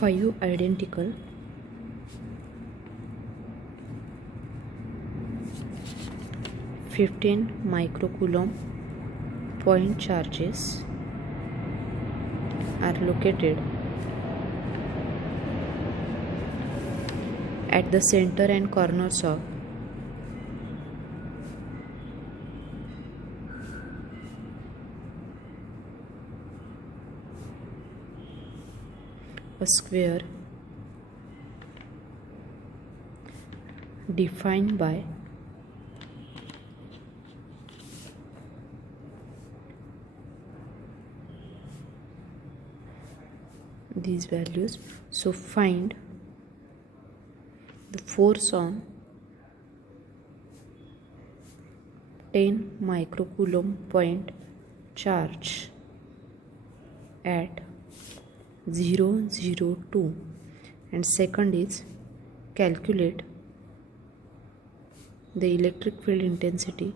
5 identical 15 microcoulomb point charges are located at the center and corners of a square defined by these values. So find the force on 10 microcoulomb point charge at 0, 0, 2, and second is calculate the electric field intensity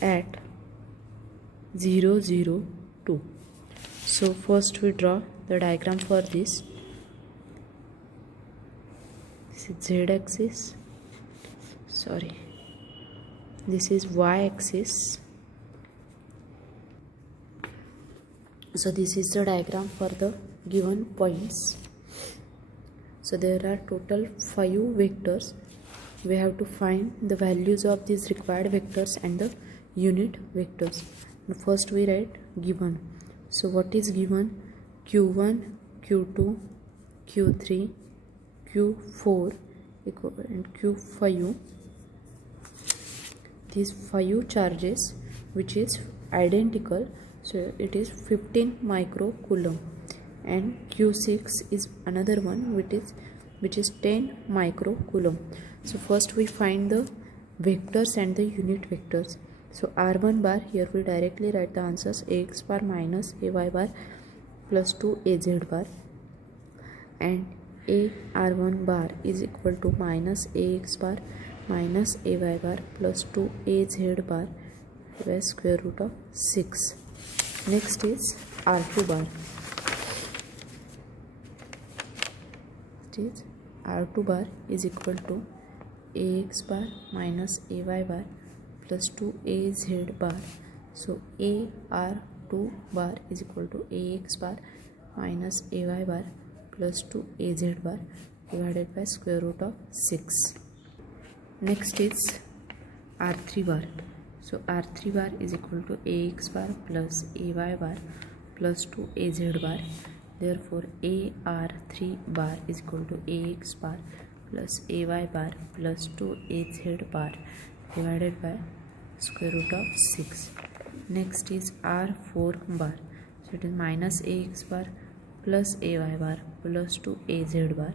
at 0, 0, 2. So first we draw the diagram for this. This is Z axis, this is Y axis. So this is the diagram for the given points. So there are total 5 vectors. We have to find the values of these required vectors and the unit vectors. Now first we write given. So what is given? Q1, Q2, Q3, Q4 and Q5. These 5 charges which is identical, so it is 15 microcoulomb, and Q6 is another one which is 10 microcoulomb. So first we find the vectors and the unit vectors. So R1 bar, here we directly write the answers: AX bar minus AY bar plus 2 AZ bar, and AR1 bar is equal to minus AX bar minus AY bar plus 2 AZ bar by square root of 6. Next is R2 bar. R2 bar is equal to AX bar minus AY bar plus 2 AZ bar. So AR2 bar is equal to AX bar minus AY bar plus 2 AZ bar divided by square root of 6. Next is R3 bar. So R3 bar is equal to AX bar plus AY bar plus 2 AZ bar. Therefore AR3 bar is equal to AX bar plus AY bar plus 2 AZ bar divided by square root of 6. Next is R4 bar. So it is minus AX bar plus AY bar plus 2 AZ bar.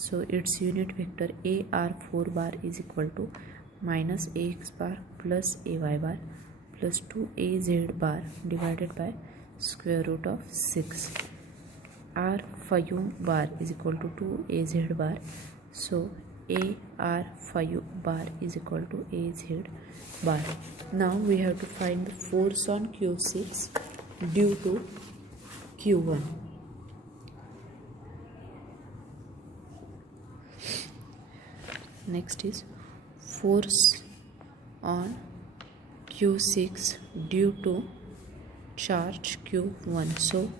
So its unit vector AR4 bar is equal to minus AX bar plus AY bar plus 2 AZ bar divided by square root of 6. R5 bar is equal to 2 AZ bar. So AR5 bar is equal to AZ bar. Now we have to find the force on Q6 due to Q1. Next is force on Q6 due to charge Q1. So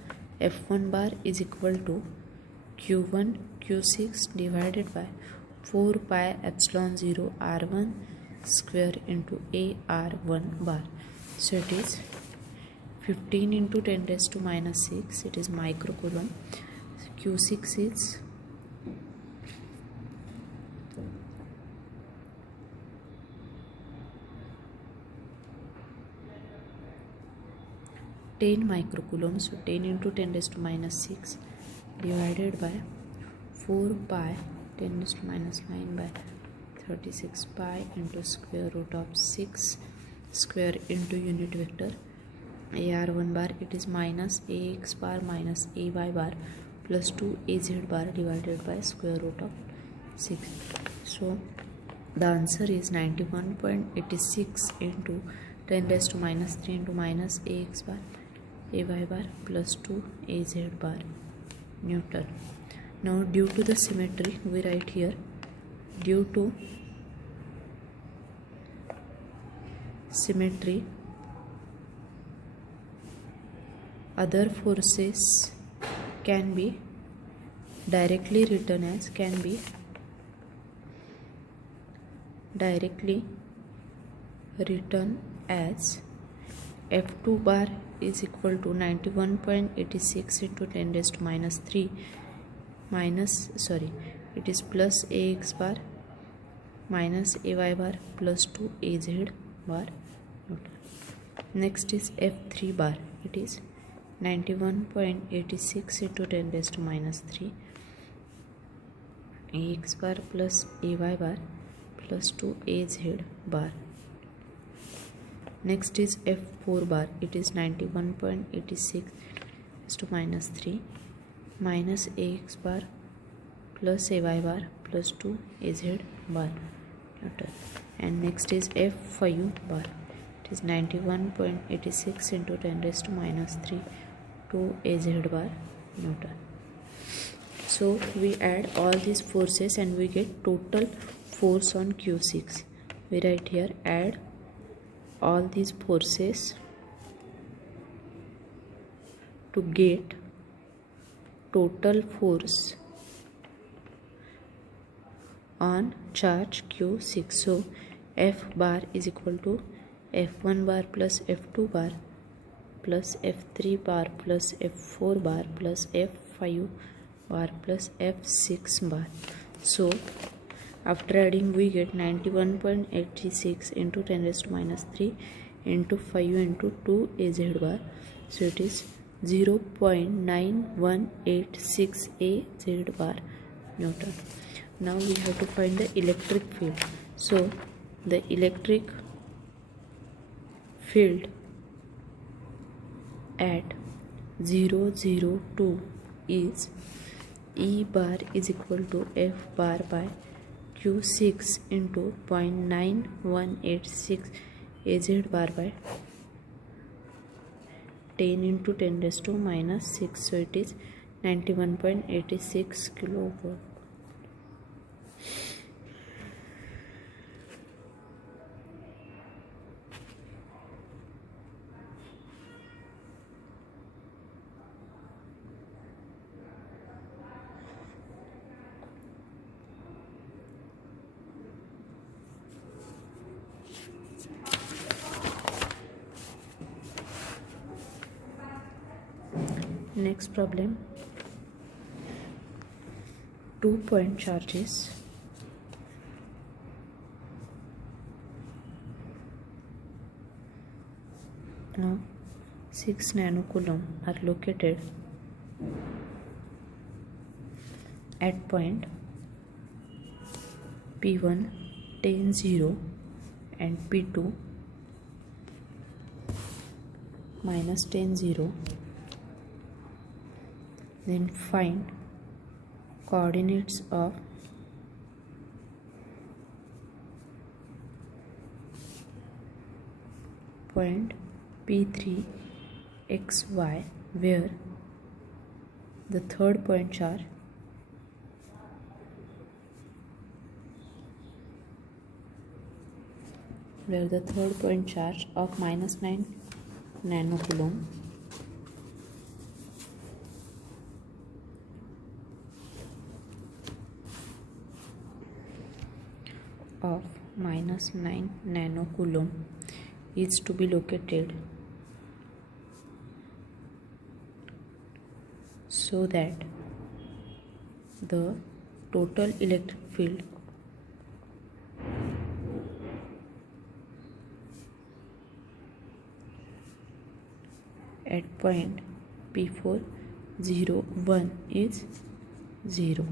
F1 bar is equal to Q1 Q6 divided by 4 pi epsilon 0 R1 square into AR1 bar. So it is 15 into 10 raised to minus 6. It is microcoulomb. Q6 is 10 microcoulomb. So 10 into 10 raised to minus 6 divided by 4 pi 10 raised to minus 9 by 36 pi into square root of 6 square into unit vector AR1 bar. It is minus AX bar minus AY bar plus 2 AZ bar divided by square root of 6. So The answer is 91.86 into 10 raised to minus 3 into minus ax bar ay bar plus 2 az bar Newton. Now due to the symmetry, we write here due to symmetry other forces can be directly written as F2 bar is equal to 91.86 into 10 raised to minus 3 it is plus ax bar minus ay bar plus 2 az bar Newton. Next is F3 bar. It is 91.86 into 10 raised to minus 3 ax bar plus ay bar plus 2 az bar. Next is F4 bar. It is 91.86 to minus 3 minus ax bar plus ay bar plus 2 az bar Newton. And next is F5 bar. It is 91.86 into 10 raised to minus 3 2 az bar Newton. So we add all these forces and we get total force on Q6. We write here add all these forces to get total force on charge Q6. So F bar is equal to F1 bar plus F2 bar plus F3 bar plus F4 bar plus F5 bar plus F6 bar. So after adding we get 91.86 into 10 raised to minus 3 into 5 into 2 az bar. So it is 0.9186 az bar Newton. Now we have to find the electric field. So the electric field at 002 is E bar is equal to F bar by Q6 into 0.9186 az bar by 10 into 10 raised to minus 6. So it is 91.86 kilowatt. Next problem, 2-point charges now 6 nanocoulomb are located at point P1 10 0 and P2 minus 10 0. Then find coordinates of point P3 xy where the third point charge of minus 9 nanocoulomb is to be located so that the total electric field at point P4 0 1 is 0.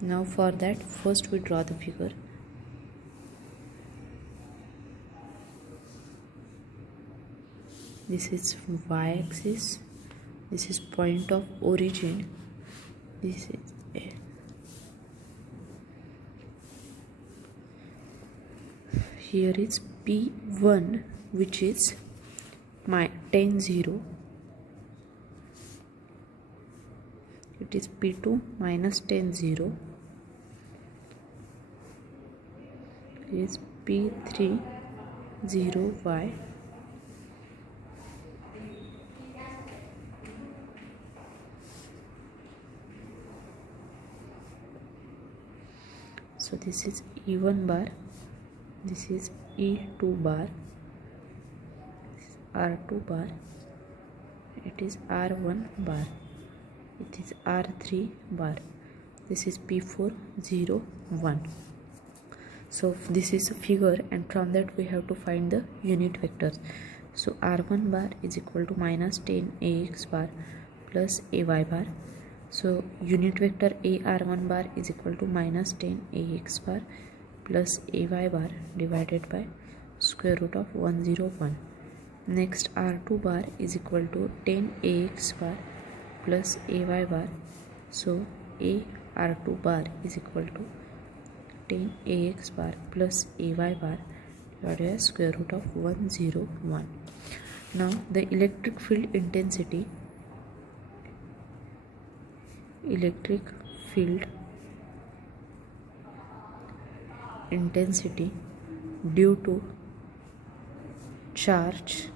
Now for that, first we draw the figure. This is y-axis, this is point of origin, this is here is P1, which is my 10 0. It is P2 minus 10 0. Is P3 0 y. So this is E1 bar, this is E2 bar, this is R2 bar, it is R1 bar, it is R3 bar, this is P4 0 1. So this is a figure, and from that we have to find the unit vectors. So R1 bar is equal to minus 10 AX bar plus AY bar. So unit vector AR1 bar is equal to minus 10 AX bar plus AY bar divided by square root of 101. Next R2 bar is equal to 10 AX bar plus AY bar. So AR2 bar is equal to 10 AX bar plus AY bar divided by square root of 101. Now the electric field intensity due to charge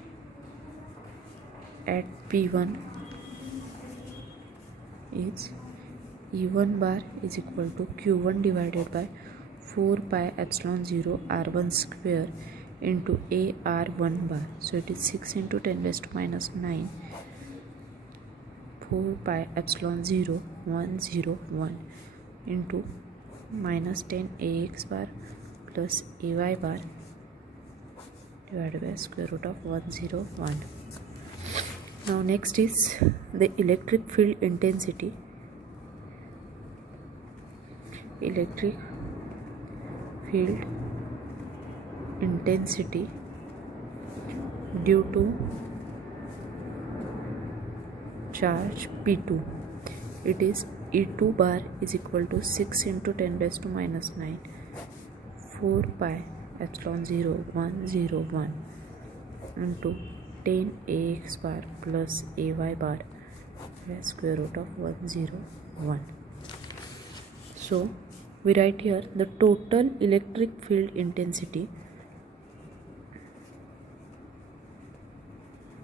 at P1 is E1 bar is equal to Q1 divided by 4 pi epsilon 0 R1 square into AR1 bar. So it is 6 into 10 raised to minus 9 4 pi epsilon 0 101 into minus 10 AX bar plus AY bar divided by square root of 101. Now next is the electric field intensity. Electric field intensity due to charge P2. It is E2 bar is equal to 6 into 10 raised to minus 9 4 pi epsilon 0 101 into 10 AX bar plus AY bar by square root of 101. So we write here the total electric field intensity.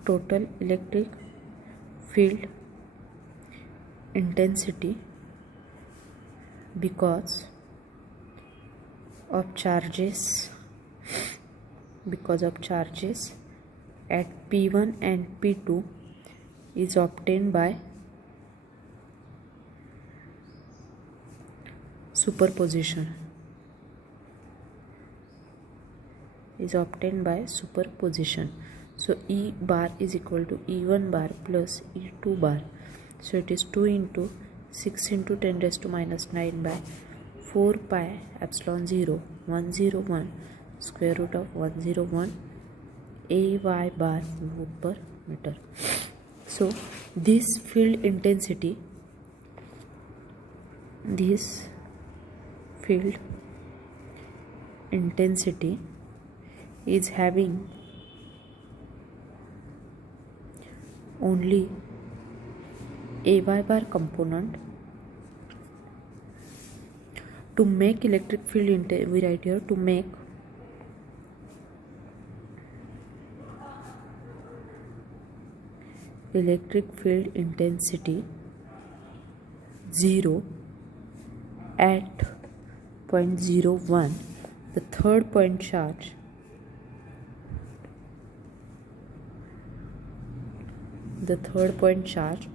Total electric field intensity because of charges at P1 and P2 is obtained by superposition. So E bar is equal to E1 bar plus E2 bar. So it is 2 into 6 into 10 raised to minus 9 by 4 pi epsilon 0 101 square root of 101 AY bar volt per meter. So this field intensity is having only AY bar component. To make electric field we write here to make electric field intensity 0 at 0.01, the third point charge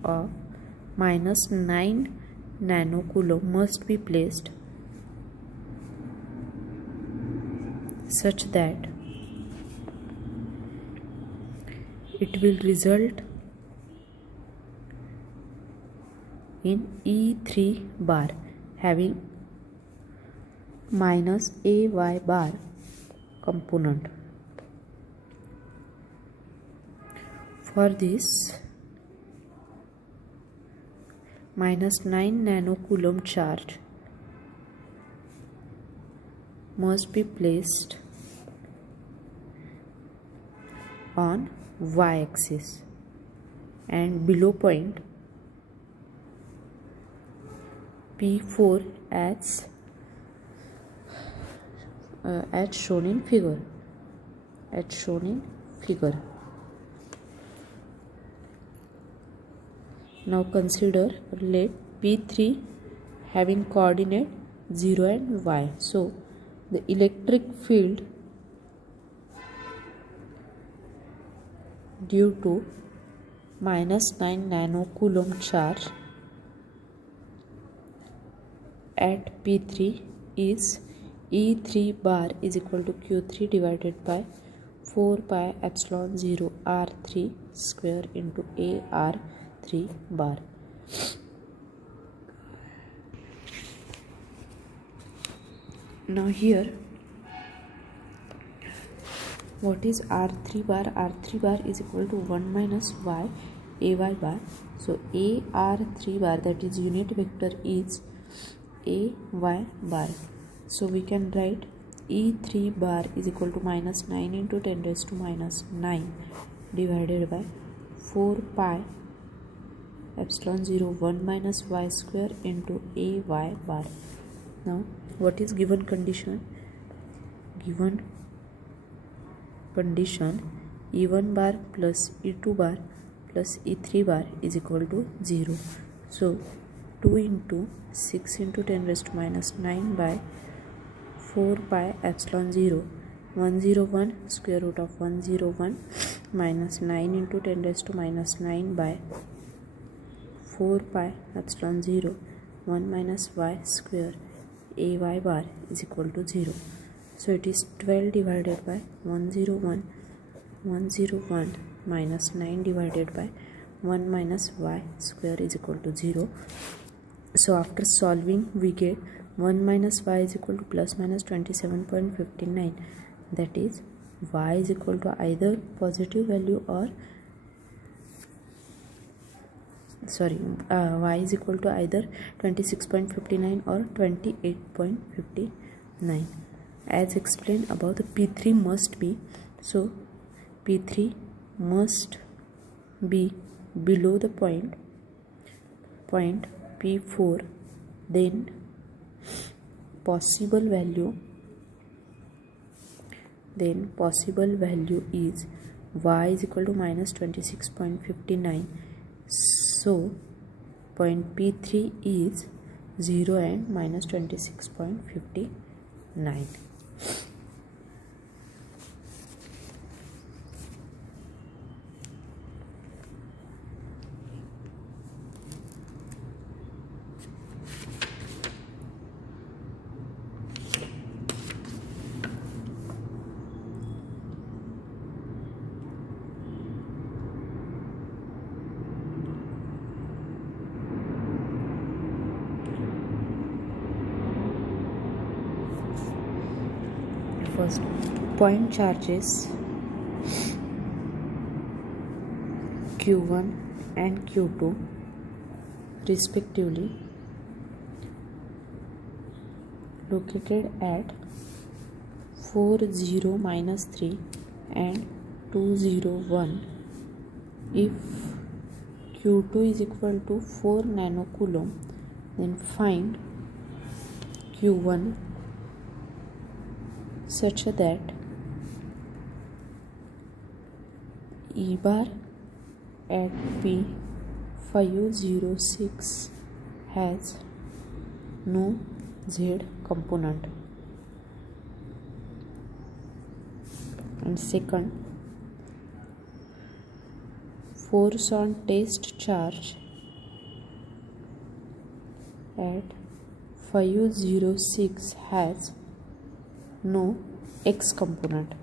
of minus 9 nanocoulomb must be placed such that it will result in E3 bar having minus AY bar component. For this, minus 9 nanocoulomb charge must be placed on y-axis, and below point P4 as shown in figure. Now consider let P3 having coordinate 0 and y. So the electric field due to -9 nanocoulomb charge at P3 is E3 bar is equal to Q3 divided by 4 pi epsilon 0 R3 square into AR3 bar. Now here, what is R3 bar? R3 bar is equal to 1 minus y AY bar. So AR3 bar, that is unit vector, is AY bar. So we can write E3 bar is equal to -9 into 10 raised to -9 divided by 4 pi epsilon 0 1 minus y square into AY bar. Now what is given condition? Given condition E1 bar plus E2 bar plus E3 bar is equal to 0. So 2 into 6 into 10 raised to -9 by 4 pi epsilon 0 101 square root of 101 minus 9 into 10 raised to -9 by 4 pi epsilon 0 1 minus y square AY bar is equal to 0. So it is 12 divided by 101 minus 9 divided by 1 minus y square is equal to 0. So after solving we get 1 minus y is equal to plus minus 27.59. That is y is equal to either positive value or y is equal to either 26.59 or 28.59. As explained above, the P3 must be, so P3 must be below the point P4, then possible value is y is equal to minus 26.59. so point P3 is 0 and minus 26.59. First, point charges Q1 and Q2 respectively located at 4 0 minus 3 and 2 0 1. If Q2 is equal to 4 nanocoulomb, then find Q1 such that E bar at P506 has no Z component. And second, force on test charge at 506 has no X component.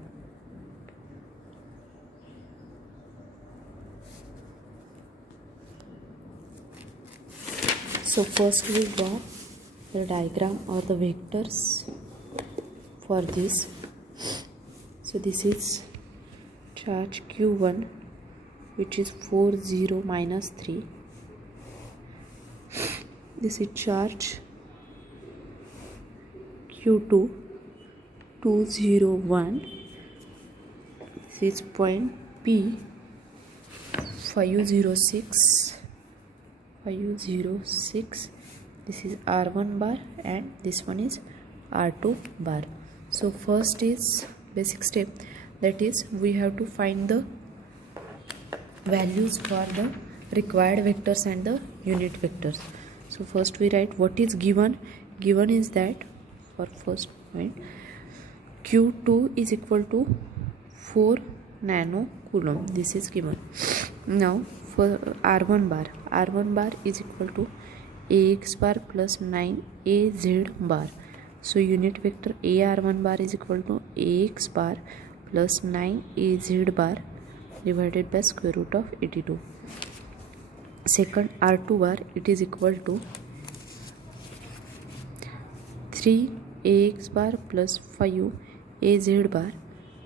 So first we draw the diagram or the vectors for this. So this is charge Q1, which is 4 0 minus 3. This is charge Q2 2 0 1. This is point P 506, this is R1 bar and this one is R2 bar. So first is basic step, that is we have to find the values for the required vectors and the unit vectors. So first we write what is given. Given is that for first point Q2 is equal to 4 nano coulomb. This is given. Now for R1 bar is equal to AX bar plus 9 AZ bar. So unit vector AR1 bar is equal to AX bar plus 9 AZ bar divided by square root of 82. Second R2 bar, it is equal to 3 AX bar plus 5 AZ bar.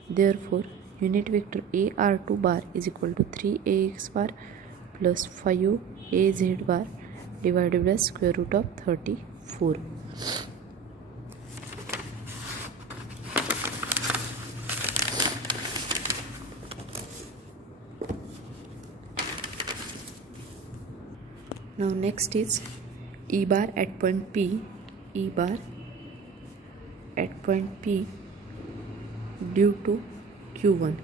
Therefore unit vector AR2 bar is equal to 3 AX bar plus 5 AZ bar divided by square root of 34. Now next is E bar at point P. E bar at point P due to Q1.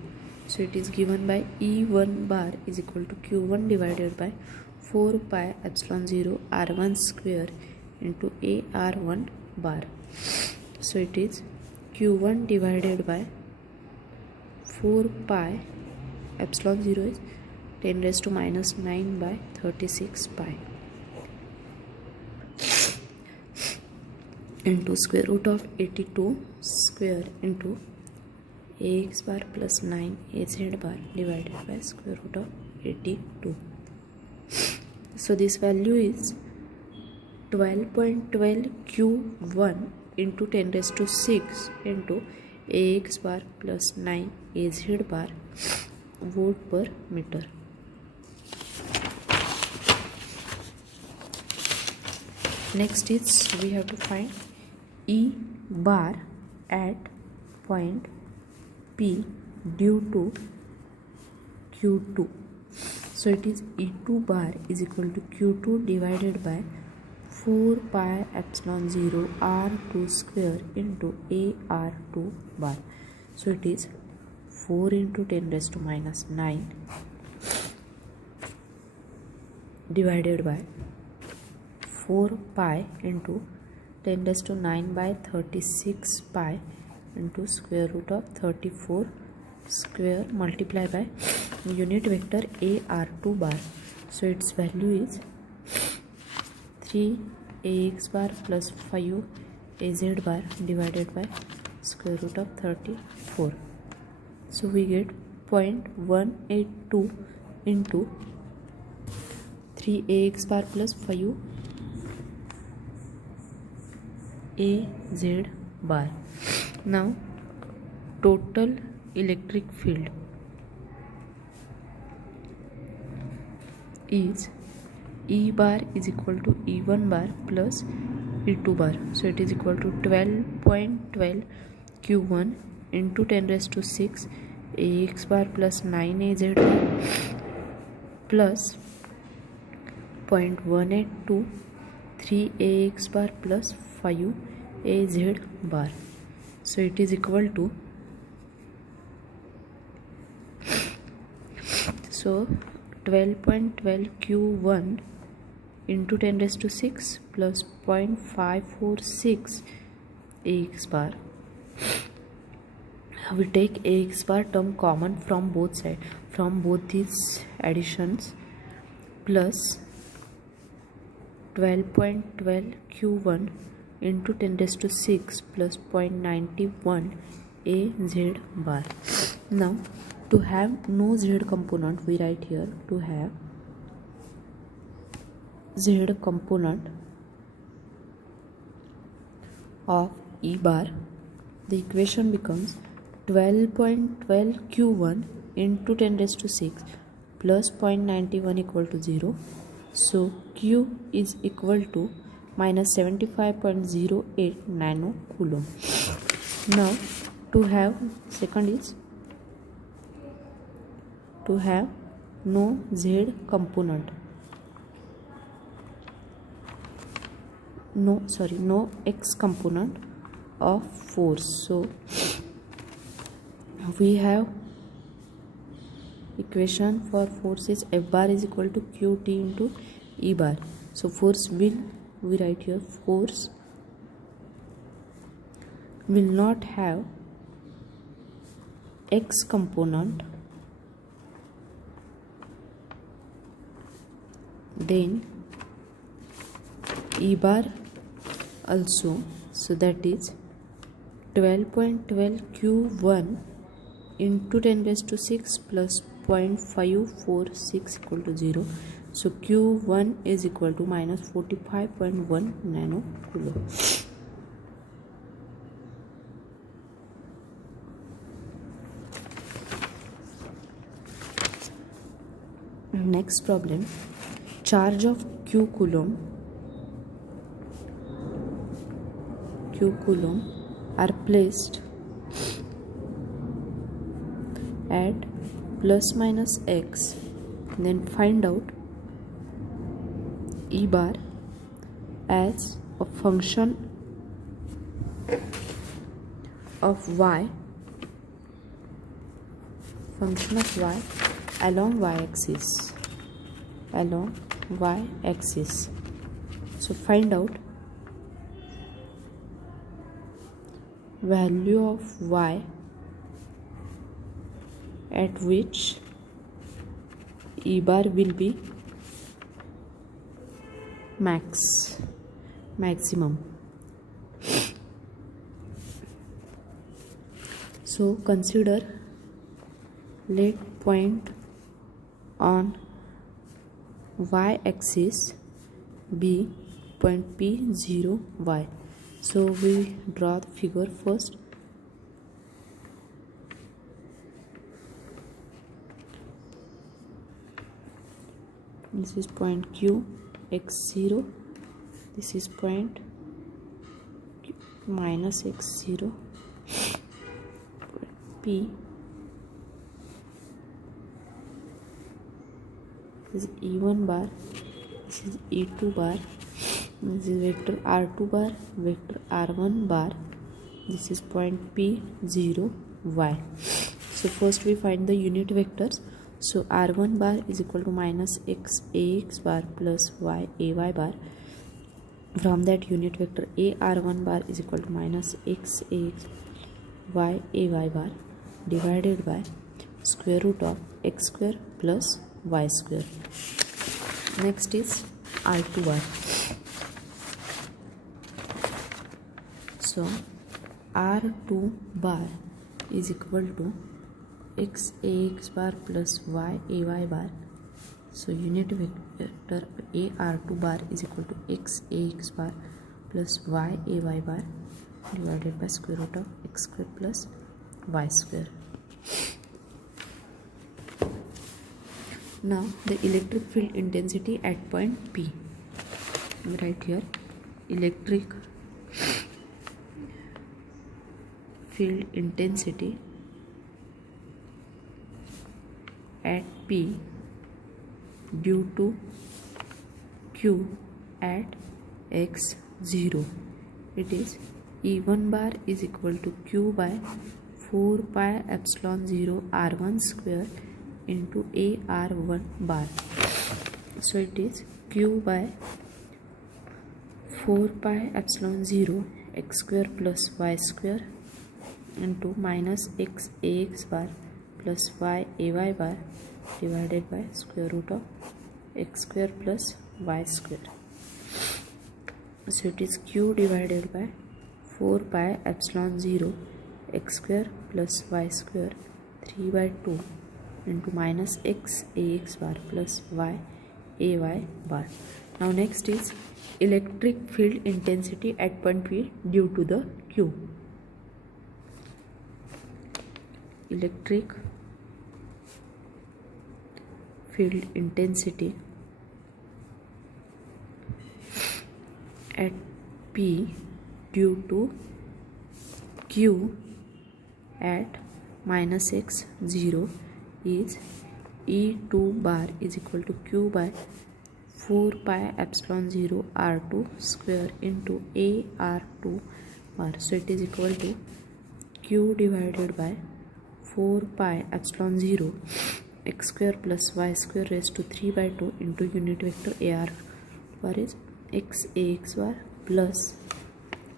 So it is given by E1 bar is equal to Q1 divided by 4 pi epsilon 0 R1 square into AR1 bar. So it is Q1 divided by 4 pi epsilon 0 is 10 raised to minus 9 by 36 pi into square root of 82 square into AX bar plus 9 AZ bar divided by square root of 82. So this value is 12.12 Q1 into 10 raised to 6 into AX bar plus 9 AZ bar volt per meter. Next is we have to find E bar at point P due to Q2. So it is E2 bar is equal to Q2 divided by 4 pi epsilon 0 R2 square into AR2 bar. So it is 4 into 10 raised to minus 9 divided by 4 pi into 10 raised to 9 by 36 pi into square root of 34 square multiplied by unit vector AR2 bar. So its value is 3 AX bar plus 5 AZ bar divided by square root of 34. So we get 0.182 into 3 AX bar plus 5 AZ bar. Now total electric field is E bar is equal to E1 bar plus E2 bar. So it is equal to 12.12 Q1 into 10 raised to 6 AX bar plus 9 AZ bar plus 0.182 3 AX bar plus 5 AZ bar. So it is equal to, so 12.12 Q1 into 10 raised to 6 plus 0.546 AX bar. We take AX bar term common from both sides, from both these additions, plus 12.12 Q1 into 10 raised to 6 plus 0.91 AZ bar. Now to have no Z component, we write here to have Z component of E bar. The equation becomes 12.12 Q1 into 10 raised to 6 plus 0.91 equal to 0. So Q is equal to minus 75.08 nano coulomb. Now to have second is to have no z component, no x component of force. So we have equation for force is F bar is equal to Qt into E bar. So force will, we write here, force will not have x component, then E bar also. So that is 12.12 Q1 into 10 raised to 6 plus 0.546 equal to 0. So Q1 is equal to minus 45.1 nano coulomb. Next problem, charge of Q coulomb are placed at plus minus x, then find out E bar as a function of y along y-axis. So find out value of y at which E bar will be maximum. So consider, let point on y-axis be point P0 y. So we draw the figure first. This is point Q x0, this is point Q minus x0, P, this is E1 bar, this is E2 bar, this is vector R2 bar, vector R1 bar, this is point P0 y. So first we find the unit vectors. So R1 bar is equal to minus x ax bar plus y ay bar. From that unit vector a R1 bar is equal to minus x ax y ay bar divided by square root of x square plus y square. Next is R2 bar. So R2 bar is equal to x ax bar plus y ay bar. So unit vector a R2 bar is equal to x ax bar plus y ay bar divided by square root of x square plus y square. Now the electric field intensity at point P. We write here electric field intensity at P due to Q at x0. It is E1 bar is equal to Q by 4 pi epsilon 0 R1 square into A R1 bar. So it is Q by 4 pi epsilon 0 x square plus y square into minus x ax bar plus y ay bar divided by square root of x square plus y square. So it is Q divided by 4 pi epsilon 0 x square plus y square 3 by 2 into minus x ax bar plus y ay bar. Now next is electric field intensity at point P due to the Q. Electric field intensity at P due to Q at minus x0 is E2 bar is equal to Q by 4 pi epsilon 0 R2 square into A R2 bar. So it is equal to Q divided by 4 pi epsilon 0 x square plus y square raised to 3 by 2 into unit vector AR bar is x AX bar plus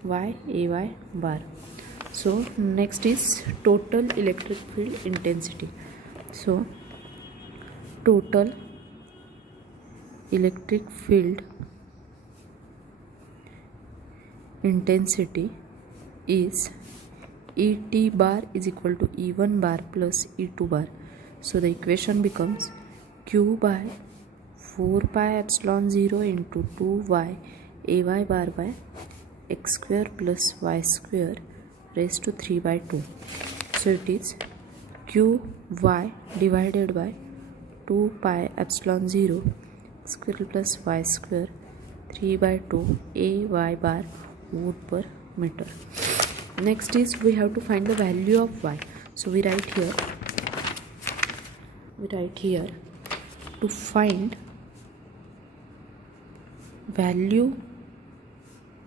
y AY bar. So next is total electric field intensity. So total electric field intensity is ET bar is equal to E1 bar plus E2 bar. So the equation becomes Q by 4 pi epsilon 0 into 2y AY bar by x square plus y square raised to 3 by 2. So it is Qy divided by 2 pi epsilon 0 x square plus y square 3 by 2 AY bar volt per meter. Next is we have to find the value of y. So we write here to find value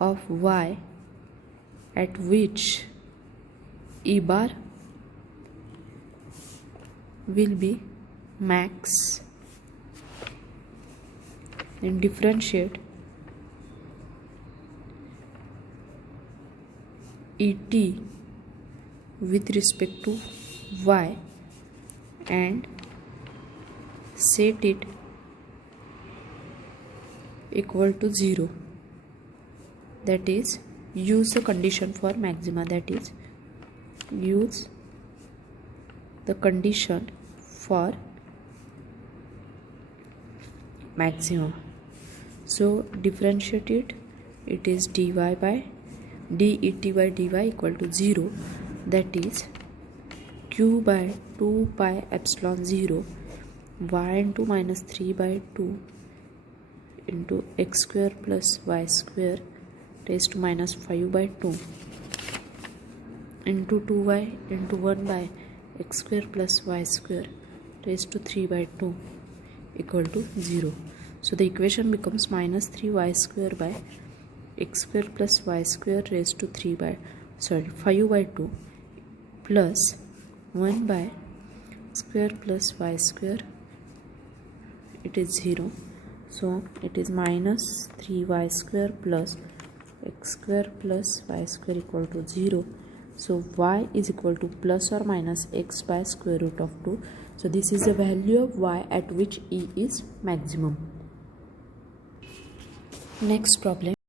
of y at which E bar will be max, and differentiate ET with respect to y and set it equal to 0, that is use the condition for maxima, that is use the condition for maximum. So differentiate it, it is dy by det by dy equal to 0, that is q by 2 pi epsilon 0 y into minus 3 by 2 into x square plus y square raised to minus 5 by 2 into 2y into 1 by x square plus y square raised to 3 by 2 equal to 0. So the equation becomes minus 3y square by x square plus y square raised to 5 by 2 plus 1 by square plus y square, it is 0. So it is minus 3y square plus x square plus y square equal to 0. So y is equal to plus or minus x by square root of 2. So this is the value of y at which E is maximum. Next problem.